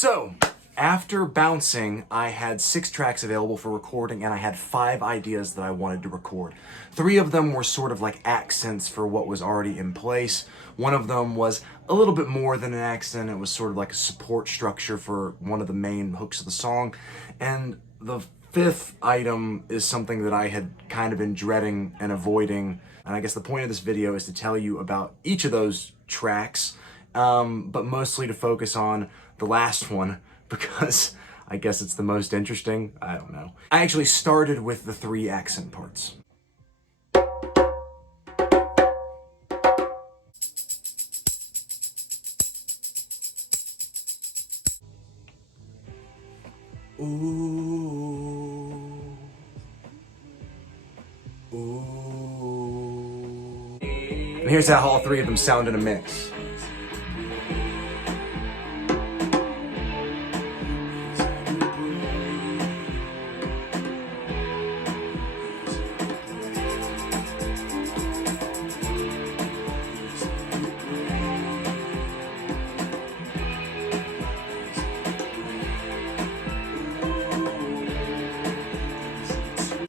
So, after bouncing, I had 6 tracks available for recording, and I had 5 ideas that I wanted to record. 3 of them were sort of like accents for what was already in place. One of them was a little bit more than an accent. It was sort of like a support structure for one of the main hooks of the song. And the 5th item is something that I had kind of been dreading and avoiding. And I guess the point of this video is to tell you about each of those tracks, but mostly to focus on the last one, because I guess it's the most interesting. I don't know. I actually started with the 3 accent parts. Ooh. Ooh. And here's how all 3 of them sound in a mix.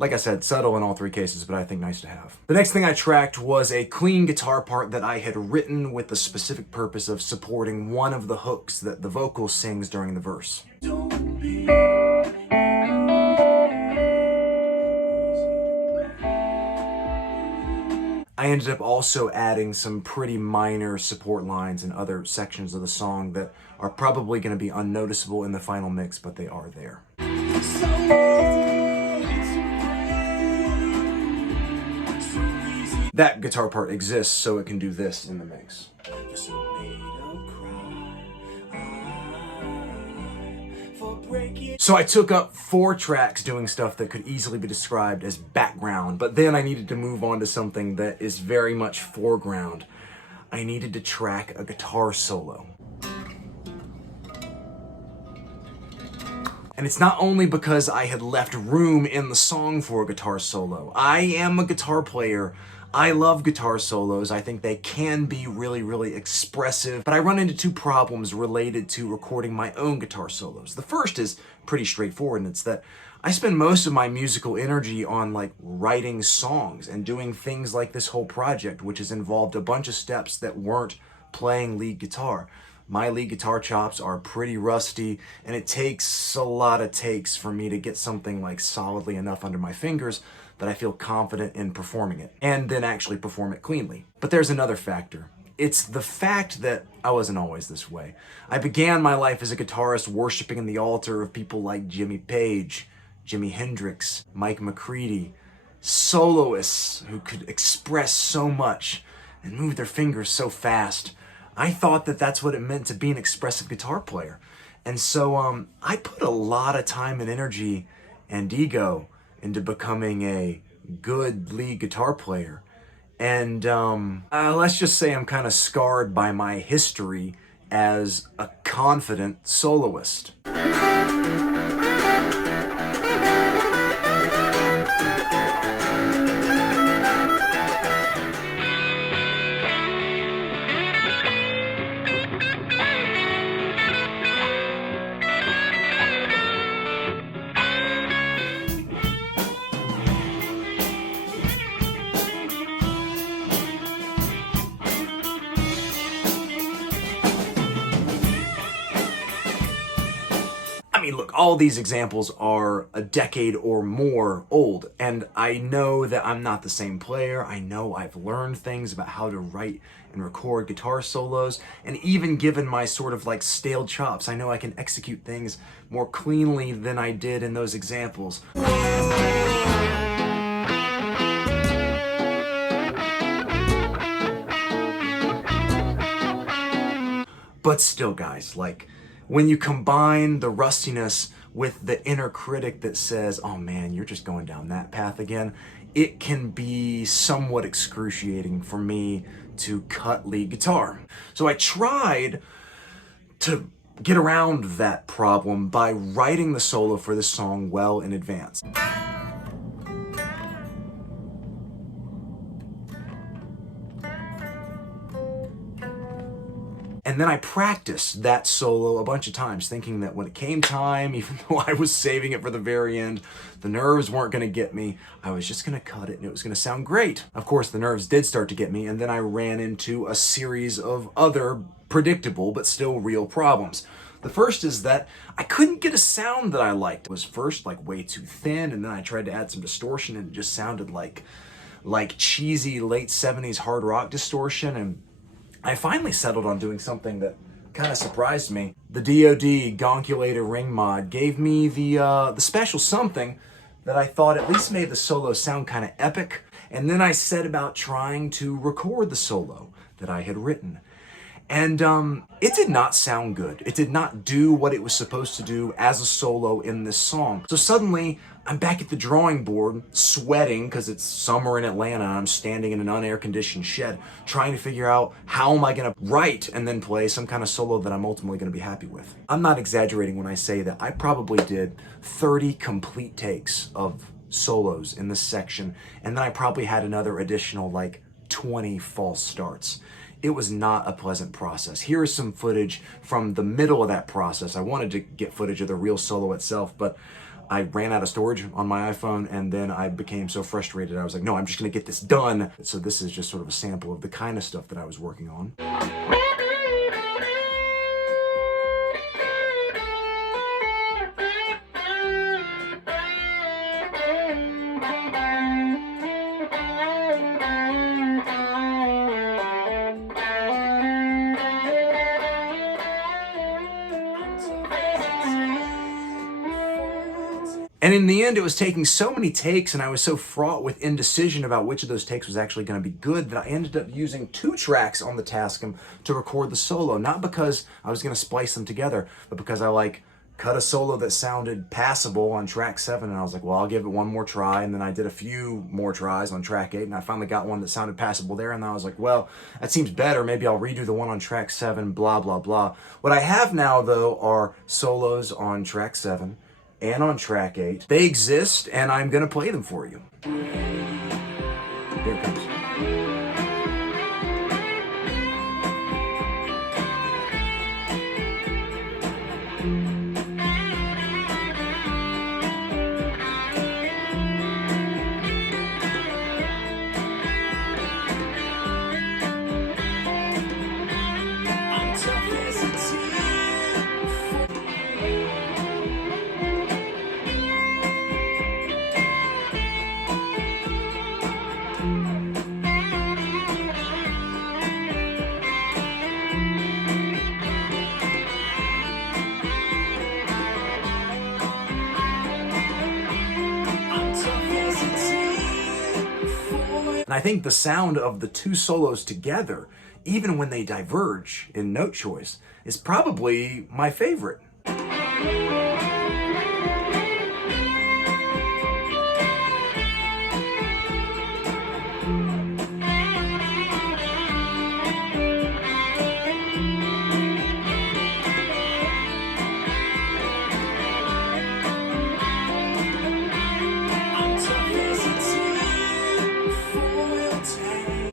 Like I said, subtle in all 3 cases, but I think nice to have. The next thing I tracked was a clean guitar part that I had written with the specific purpose of supporting one of the hooks that the vocal sings during the verse. I ended up also adding some pretty minor support lines in other sections of the song that are probably going to be unnoticeable in the final mix, but they are there. That guitar part exists so it can do this in the mix. So I took up 4 tracks doing stuff that could easily be described as background, but then I needed to move on to something that is very much foreground. I needed to track a guitar solo. And it's not only because I had left room in the song for a guitar solo. I am a guitar player. I love guitar solos. I think they can be really, really expressive, but I run into 2 problems related to recording my own guitar solos. The first is pretty straightforward, and it's that I spend most of my musical energy on like writing songs and doing things like this whole project, which has involved a bunch of steps that weren't playing lead guitar. My lead guitar chops are pretty rusty, and it takes a lot of takes for me to get something like solidly enough under my fingers that I feel confident in performing it, and then actually perform it cleanly. But there's another factor. It's the fact that I wasn't always this way. I began my life as a guitarist worshiping in the altar of people like Jimmy Page, Jimi Hendrix, Mike McCready, soloists who could express so much and move their fingers so fast. I thought that that's what it meant to be an expressive guitar player. And so I put a lot of time and energy and ego into becoming a good lead guitar player. And let's just say I'm kind of scarred by my history as a confident soloist. I mean, look, all these examples are a decade or more old, and I know that I'm not the same player. I know I've learned things about how to write and record guitar solos, and even given my sort of like stale chops, I know I can execute things more cleanly than I did in those examples. But still, guys, like, when you combine the rustiness with the inner critic that says, oh man, you're just going down that path again, it can be somewhat excruciating for me to cut lead guitar. So I tried to get around that problem by writing the solo for this song well in advance. And then I practiced that solo a bunch of times, thinking that when it came time, even though I was saving it for the very end, the nerves weren't going to get me. I was just going to cut it and it was going to sound great. Of course, the nerves did start to get me, and then I ran into a series of other predictable but still real problems. The first is that I couldn't get a sound that I liked. It was first like way too thin, and then I tried to add some distortion and it just sounded like cheesy late 70s hard rock distortion. And I finally settled on doing something that kind of surprised me. The DoD Gonkulator RingMod gave me the special something that I thought at least made the solo sound kind of epic. And then I set about trying to record the solo that I had written. And it did not sound good. It did not do what it was supposed to do as a solo in this song. So suddenly, I'm back at the drawing board, sweating because it's summer in Atlanta and I'm standing in an unair-conditioned shed, trying to figure out how am I gonna write and then play some kind of solo that I'm ultimately gonna be happy with. I'm not exaggerating when I say that I probably did 30 complete takes of solos in this section, and then I probably had another additional like 20 false starts. It was not a pleasant process. Here is some footage from the middle of that process. I wanted to get footage of the real solo itself, but I ran out of storage on my iPhone, and then I became so frustrated. I was like, no, I'm just gonna get this done. So this is just sort of a sample of the kind of stuff that I was working on. And in the end, it was taking so many takes, and I was so fraught with indecision about which of those takes was actually going to be good, that I ended up using 2 tracks on the Tascam to record the solo. Not because I was going to splice them together, but because I cut a solo that sounded passable on track 7, and I was like, well, I'll give it one more try. And then I did a few more tries on track 8, and I finally got one that sounded passable there. And I was like, well, that seems better. Maybe I'll redo the one on track 7, blah, blah, blah. What I have now, though, are solos on track 7 and on track 8. They exist, and I'm gonna play them for you. Here it comes. And I think the sound of the 2 solos together, even when they diverge in note choice, is probably my favorite.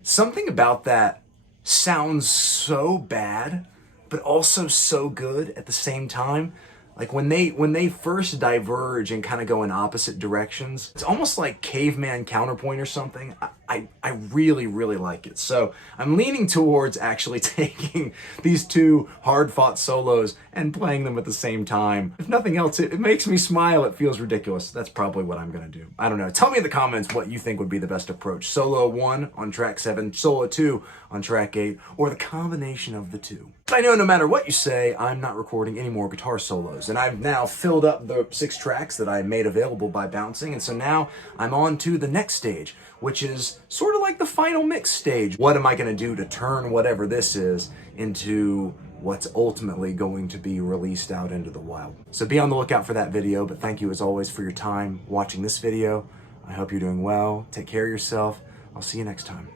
Something about that sounds so bad, but also so good at the same time. Like when they first diverge and kind of go in opposite directions, it's almost like caveman counterpoint or something. I really, really like it. So I'm leaning towards actually taking these 2 hard-fought solos and playing them at the same time. If nothing else, it makes me smile. It feels ridiculous. That's probably what I'm gonna do. I don't know. Tell me in the comments what you think would be the best approach. Solo 1 on track 7, solo 2 on track 8, or the combination of the 2. I know no matter what you say, I'm not recording any more guitar solos, and I've now filled up the 6 tracks that I made available by bouncing, and so now I'm on to the next stage, which is sort of like the final mix stage. What am I going to do to turn whatever this is into what's ultimately going to be released out into the wild? So be on the lookout for that video, but thank you as always for your time watching this video. I hope you're doing well. Take care of yourself. I'll see you next time.